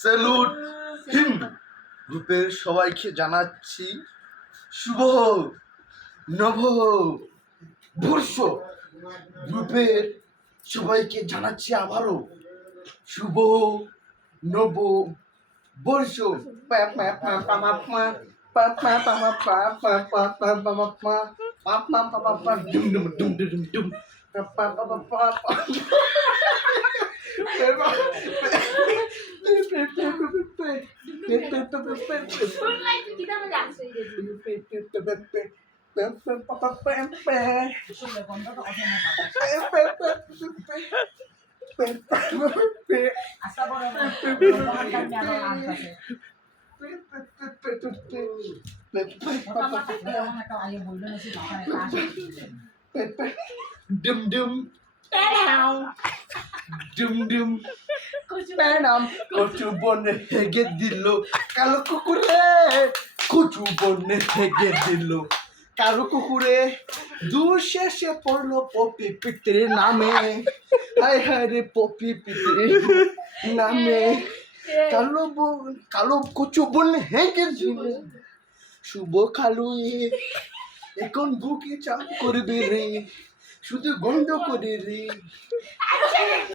Salute হিম গ্রুপের সবাইকে জানাচ্ছি শুভ নব বর্ষ। গ্রুপের সবাইকে জানাচ্ছি আবারও শুভ নব বর্ষ। কচু বনে হেগে দিল কালো কুকুরে, কচু বনে হেগে দিল কালো কুকুরে, দূর শেষে পড়লো পপি পিতৃ নামে। হায় হায় রে পপি পিতৃ নামে, কালো কচু বনে হেগে দিল। শুভ কালু এখন বুকে চাপ করবে রে, শুধু গন্ধ করে রে।